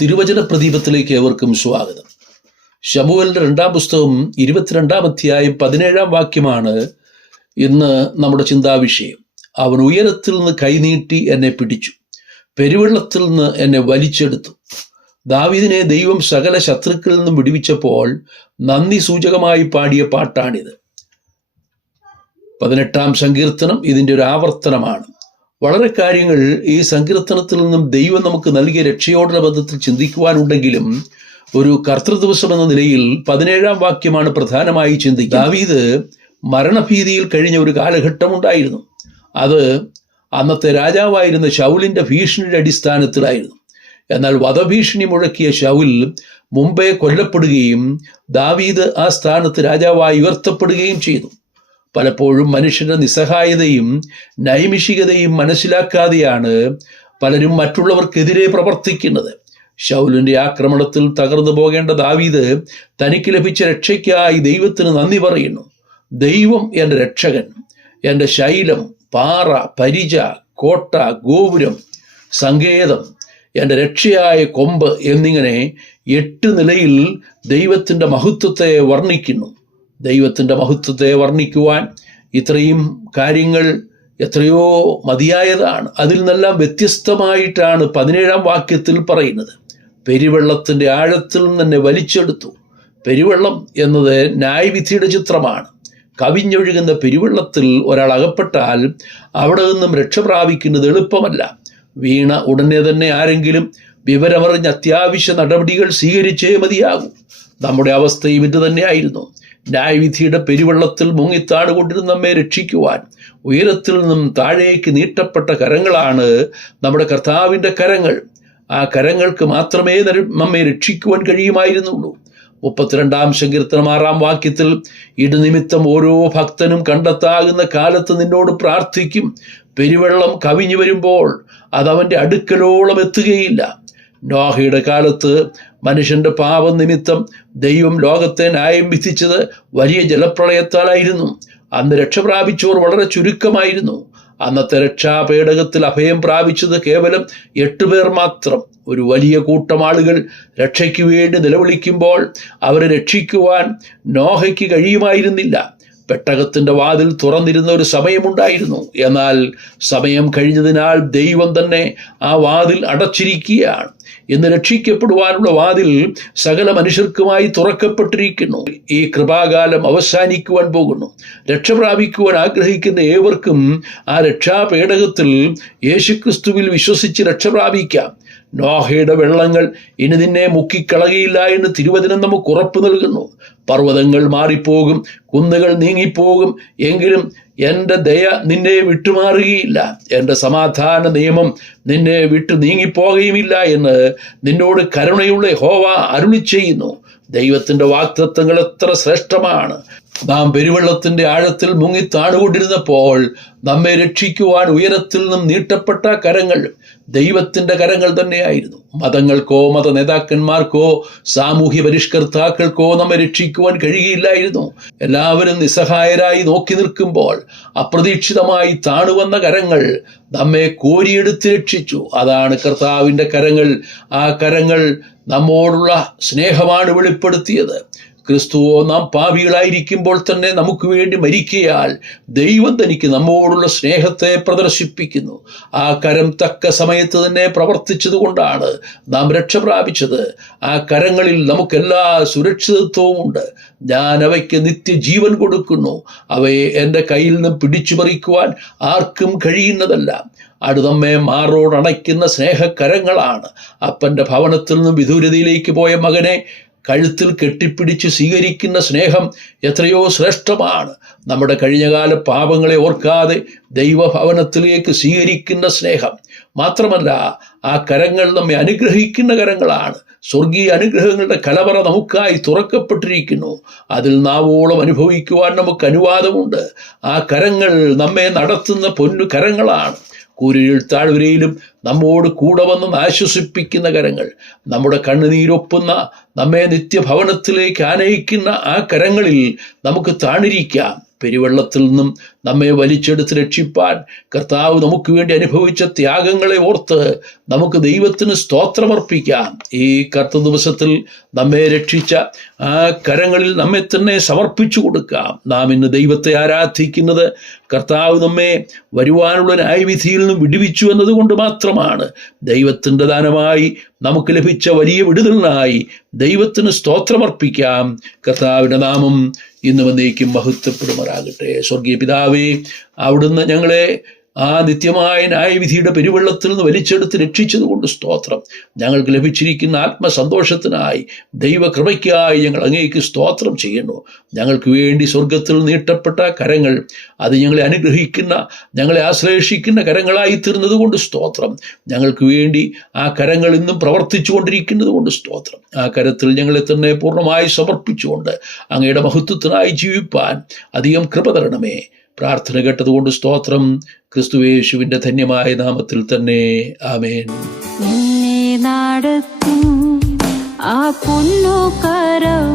തിരുവചന പ്രദീപത്തിലേക്ക് ഏവർക്കും സ്വാഗതം. ശമൂവേലിന്റെ 2-ാം പുസ്തകം 22-ാം അധ്യായം 17-ാം വാക്യമാണ് ഇന്ന് നമ്മുടെ ചിന്താവിഷയം. അവൻ ഉയരത്തിൽ നിന്ന് കൈനീട്ടി എന്നെ പിടിച്ചു, പെരുവെള്ളത്തിൽ നിന്ന് എന്നെ വലിച്ചെടുത്തു. ദാവീദിനെ ദൈവം സകല ശത്രുക്കളിൽ നിന്നും വിടുവിച്ചപ്പോൾ നന്ദി സൂചകമായി പാടിയ പാട്ടാണിത്. 18-ാം സങ്കീർത്തനം ഇതിൻ്റെ ഒരു ആവർത്തനമാണ്. വളരെ കാര്യങ്ങൾ ഈ സങ്കീർത്തനത്തിൽ നിന്നും ദൈവം നമുക്ക് നൽകിയ രക്ഷയോടുള്ള ബന്ധത്തിൽ ചിന്തിക്കുവാനുണ്ടെങ്കിലും ഒരു കർത്തൃദിവസം എന്ന നിലയിൽ 17-ാം വാക്യമാണ് പ്രധാനമായി ചിന്തിക്കുക. ദാവീദ് മരണഭീതിയിൽ കഴിഞ്ഞ ഒരു കാലഘട്ടം ഉണ്ടായിരുന്നു. അത് അന്നത്തെ രാജാവായിരുന്ന ശൗലിന്റെ ഭീഷണിയുടെ അടിസ്ഥാനത്തിലായിരുന്നു. എന്നാൽ വധഭീഷണി മുഴക്കിയ ശൗൽ മുമ്പേ കൊല്ലപ്പെടുകയും ദാവീദ് ആ സ്ഥാനത്ത് രാജാവായി ഉയർത്തപ്പെടുകയും ചെയ്തു. പലപ്പോഴും മനുഷ്യന്റെ നിസ്സഹായതയും നൈമിഷികതയും മനസ്സിലാക്കാതെയാണ് പലരും മറ്റുള്ളവർക്കെതിരെ പ്രവർത്തിക്കുന്നത്. ശൗലിന്റെ ആക്രമണത്തിൽ തകർന്നു പോകേണ്ട ദാവീദ് തനിക്ക് ലഭിച്ച രക്ഷയ്ക്കായി ദൈവത്തിന് നന്ദി പറയുന്നു. ദൈവം എൻ്റെ രക്ഷകൻ, എൻ്റെ ശൈലം, പാറ, പരിച, കോട്ട, ഗോപുരം, സങ്കേതം, എൻ്റെ രക്ഷയായ കൊമ്പ് എന്നിങ്ങനെ 8 നിലയിൽ ദൈവത്തിൻ്റെ മഹത്വത്തെ വർണ്ണിക്കുന്നു. ദൈവത്തിൻ്റെ മഹത്വത്തെ വർണ്ണിക്കുവാൻ ഇത്രയും കാര്യങ്ങൾ എത്രയോ മതിയായതാണ്. അതിൽ നിന്നെല്ലാം വ്യത്യസ്തമായിട്ടാണ് 17-ാം വാക്യത്തിൽ പറയുന്നത്. പെരുവെള്ളത്തിൻ്റെ ആഴത്തിൽ തന്നെ വലിച്ചെടുത്തു. പെരുവെള്ളം എന്നത് ന്യായവിധിയുടെ ചിത്രമാണ്. കവിഞ്ഞൊഴുകുന്ന പെരുവെള്ളത്തിൽ ഒരാൾ അകപ്പെട്ടാൽ അവിടെ നിന്നും രക്ഷ പ്രാപിക്കുന്നത് എളുപ്പമല്ല. വീണ ഉടനെ തന്നെ ആരെങ്കിലും വിവരമറിഞ്ഞ അത്യാവശ്യ നടപടികൾ സ്വീകരിച്ചേ മതിയാകും. നമ്മുടെ അവസ്ഥയും ഇത് തന്നെയായിരുന്നു. ന്യായവിധിയുടെ പെരുവെള്ളത്തിൽ മുങ്ങിത്താടുകൊണ്ടിരുന്ന നമ്മെ രക്ഷിക്കുവാൻ ഉയരത്തിൽ നിന്നും താഴേക്ക് നീട്ടപ്പെട്ട കരങ്ങളാണ് നമ്മുടെ കർത്താവിൻ്റെ കരങ്ങൾ. ആ കരങ്ങൾക്ക് മാത്രമേ നമ്മെ രക്ഷിക്കുവാൻ കഴിയുമായിരുന്നുള്ളൂ. 32-ാം സങ്കീർത്തനം 6-ാം വാക്യത്തിൽ ഇടുനിമിത്തം ഓരോ ഭക്തനും കണ്ടെത്താകുന്ന കാലത്ത് നിന്നോട് പ്രാർത്ഥിക്കും. പെരുവെള്ളം കവിഞ്ഞു വരുമ്പോൾ അതവൻ്റെ അടുക്കലോളം എത്തുകയില്ല. നോഹയുടെ കാലത്ത് മനുഷ്യന്റെ പാപം നിമിത്തം ദൈവം ലോകത്തെ ന്യായം വിധിച്ചത് വലിയ ജലപ്രളയത്താലായിരുന്നു. അന്ന് രക്ഷ പ്രാപിച്ചവർ വളരെ ചുരുക്കമായിരുന്നു. അന്നത്തെ രക്ഷാപേടകത്തിൽ അഭയം പ്രാപിച്ചത് കേവലം 8 പേർ മാത്രം. ഒരു വലിയ കൂട്ടം ആളുകൾ രക്ഷയ്ക്ക് വേണ്ടി നിലവിളിക്കുമ്പോൾ അവരെ രക്ഷിക്കുവാൻ നോഹയ്ക്ക് കഴിയുമായിരുന്നില്ല. പെട്ടകത്തിൻ്റെ വാതിൽ തുറന്നിരുന്ന ഒരു സമയമുണ്ടായിരുന്നു. എന്നാൽ സമയം കഴിഞ്ഞതിനാൽ ദൈവം തന്നെ ആ വാതിൽ അടച്ചിരിക്കുകയാണ്. ഇന്ന് രക്ഷിക്കപ്പെടുവാനുള്ള വാതിൽ സകല മനുഷ്യർക്കുമായി തുറക്കപ്പെട്ടിരിക്കുന്നു. ഈ കൃപാകാലം അവസാനിക്കുവാൻ പോകുന്നു. രക്ഷ പ്രാപിക്കുവാൻ ആഗ്രഹിക്കുന്ന ഏവർക്കും ആ രക്ഷാപേടകത്തിൽ യേശുക്രിസ്തുവിൽ വിശ്വസിച്ച് രക്ഷ പ്രാപിക്കാം. നോഹയുടെ വെള്ളങ്ങൾ ഇനി നിന്നെ മുക്കിക്കളകയില്ല എന്ന് തിരുവചനം നമുക്ക് ഉറപ്പ് നൽകുന്നു. പർവ്വതങ്ങൾ മാറിപ്പോകും, കുന്നുകൾ നീങ്ങിപ്പോകും, എങ്കിലും എൻ്റെ ദയ നിന്നെ വിട്ടുമാറുകയില്ല, എൻ്റെ സമാധാന നിയമം നിന്നെ വിട്ടു നീങ്ങിപ്പോകുകയുമില്ല എന്ന് നിന്നോട് കരുണയുള്ള യഹോവ അരുളി ചെയ്യുന്നു. ദൈവത്തിൻ്റെ വാഗ്ദത്തങ്ങൾ എത്ര ശ്രേഷ്ഠമാണ്. നാം പെരുവെള്ളത്തിൻ്റെ ആഴത്തിൽ മുങ്ങിത്താണുകൊണ്ടിരുന്നപ്പോൾ നമ്മെ രക്ഷിക്കുവാൻ ഉയരത്തിൽ നിന്നും നീട്ടപ്പെട്ട കരങ്ങൾ ദൈവത്തിൻ്റെ കരങ്ങൾ തന്നെയായിരുന്നു. മതങ്ങൾക്കോ മത നേതാക്കന്മാർക്കോ സാമൂഹ്യ പരിഷ്കർത്താക്കൾക്കോ നമ്മെ രക്ഷിക്കുവാൻ കഴിയുകയില്ലായിരുന്നു. എല്ലാവരും നിസ്സഹായരായി നോക്കി നിൽക്കുമ്പോൾ അപ്രതീക്ഷിതമായി താണുവന്ന കരങ്ങൾ നമ്മെ കോരിയെടുത്ത് രക്ഷിച്ചു. അതാണ് കർത്താവിൻ്റെ കരങ്ങൾ. ആ കരങ്ങൾ നമ്മോടുള്ള സ്നേഹമാണ് വെളിപ്പെടുത്തിയത്. ക്രിസ്തുവോ നാം പാപികളായിരിക്കുമ്പോൾ തന്നെ നമുക്ക് വേണ്ടി മരിക്കയാൽ ദൈവം തനിക്ക് നമ്മോടുള്ള സ്നേഹത്തെ പ്രദർശിപ്പിക്കുന്നു. ആ കരം തക്ക സമയത്ത് തന്നെ പ്രവർത്തിച്ചതുകൊണ്ടാണ് നാം രക്ഷ പ്രാപിച്ചത്. ആ കരങ്ങളിൽ നമുക്കെല്ലാ സുരക്ഷിതത്വവുമുണ്ട്. ഞാൻ അവയ്ക്ക് നിത്യജീവൻ കൊടുക്കുന്നു. അവയെ എൻ്റെ കയ്യിൽ നിന്ന് പിടിച്ചു പറിക്കുവാൻ ആർക്കും കഴിയുന്നതല്ല. അത് നമ്മെ മാറോടണയ്ക്കുന്ന സ്നേഹക്കരങ്ങളാണ്. അപ്പൻ്റെ ഭവനത്തിൽ നിന്നും വിദൂരതയിലേക്ക് പോയ മകനെ കഴുത്തിൽ കെട്ടിപ്പിടിച്ച് സ്വീകരിക്കുന്ന സ്നേഹം എത്രയോ ശ്രേഷ്ഠമാണ്. നമ്മുടെ കഴിഞ്ഞകാല പാപങ്ങളെ ഓർക്കാതെ ദൈവഭവനത്തിലേക്ക് സ്വീകരിക്കുന്ന സ്നേഹം മാത്രമല്ല, ആ കരങ്ങൾ നമ്മെ അനുഗ്രഹിക്കുന്ന കരങ്ങളാണ്. സ്വർഗീയ അനുഗ്രഹങ്ങളുടെ കലവറ നമുക്കായി തുറക്കപ്പെട്ടിരിക്കുന്നു. അതിൽ നാവോളം അനുഭവിക്കുവാൻ നമുക്ക് അനുവാദമുണ്ട്. ആ കരങ്ങൾ നമ്മെ നടത്തുന്ന പൊന്നു കരങ്ങളാണ്. കൂരിരുൾ താഴ്വരയിലും നമ്മോട് കൂടെ വന്ന് ആശ്വസിപ്പിക്കുന്ന കരങ്ങൾ, നമ്മുടെ കണ്ണുനീരൊപ്പുന്ന നമ്മെ നിത്യഭവനത്തിലേക്ക് ആനയിക്കുന്ന ആ കരങ്ങളിൽ നമുക്ക് താണിരിക്കാം. പെരുവെള്ളത്തിൽ നിന്നും നമ്മെ വലിച്ചെടുത്ത് രക്ഷിപ്പാൻ കർത്താവ് നമുക്ക് വേണ്ടി അനുഭവിച്ച ത്യാഗങ്ങളെ ഓർത്ത് നമുക്ക് ദൈവത്തിന് സ്തോത്രമർപ്പിക്കാം. ഈ കർത്തൃ ദിവസത്തിൽ നമ്മെ രക്ഷിച്ച ആ കരങ്ങളിൽ നമ്മെ തന്നെ സമർപ്പിച്ചു കൊടുക്കാം. നാം ഇന്ന് ദൈവത്തെ ആരാധിക്കുന്നത് കർത്താവ് നമ്മെ വരുവാനുള്ള ന്യായവിധിയിൽ നിന്നും വിടുവിച്ചു എന്നതുകൊണ്ട് മാത്രമാണ്. ദൈവത്തിൻ്റെ ദാനമായി നമുക്ക് ലഭിച്ച വലിയ വിടുതലിനായി ദൈവത്തിന് സ്തോത്രമർപ്പിക്കാം. കർത്താവിൻ്റെ നാമം ഇന്നും എന്നേക്കും മഹത്വപ്പെടുമാറാകട്ടെ. സ്വർഗീയ പിതാവേ, അവിടുന്ന് ഞങ്ങളെ ആ നിത്യമായ ന്യായവിധിയുടെ പെരുവെള്ളത്തിൽ നിന്ന് വലിച്ചെടുത്ത് രക്ഷിച്ചതുകൊണ്ട് സ്തോത്രം. ഞങ്ങൾക്ക് ലഭിച്ചിരിക്കുന്ന ആത്മസന്തോഷത്തിനായി ദൈവകൃപയ്ക്കായി ഞങ്ങൾ അങ്ങേക്ക് സ്തോത്രം ചെയ്യുന്നു. ഞങ്ങൾക്ക് വേണ്ടി സ്വർഗത്തിൽ നീട്ടപ്പെട്ട കരങ്ങൾ, അത് ഞങ്ങളെ അനുഗ്രഹിക്കുന്ന, ഞങ്ങളെ ആശ്ലേഷിക്കുന്ന കരങ്ങളായി തീർന്നത് കൊണ്ട് സ്തോത്രം. ഞങ്ങൾക്ക് വേണ്ടി ആ കരങ്ങൾ ഇന്നും പ്രവർത്തിച്ചു കൊണ്ടിരിക്കുന്നത് കൊണ്ട് സ്തോത്രം. ആ കരത്തിൽ ഞങ്ങളെ തന്നെ പൂർണ്ണമായി സമർപ്പിച്ചുകൊണ്ട് അങ്ങയുടെ മഹത്വത്തിനായി ജീവിപ്പാൻ അധികം കൃപ തരണമേ. പ്രാർത്ഥന കേട്ടതുകൊണ്ട് സ്തോത്രം. ക്രിസ്തുയേശുവിന്റെ ധന്യമായ നാമത്തിൽ തന്നെ ആമേൻ. നടത്തും ആ പൊന്നു കരം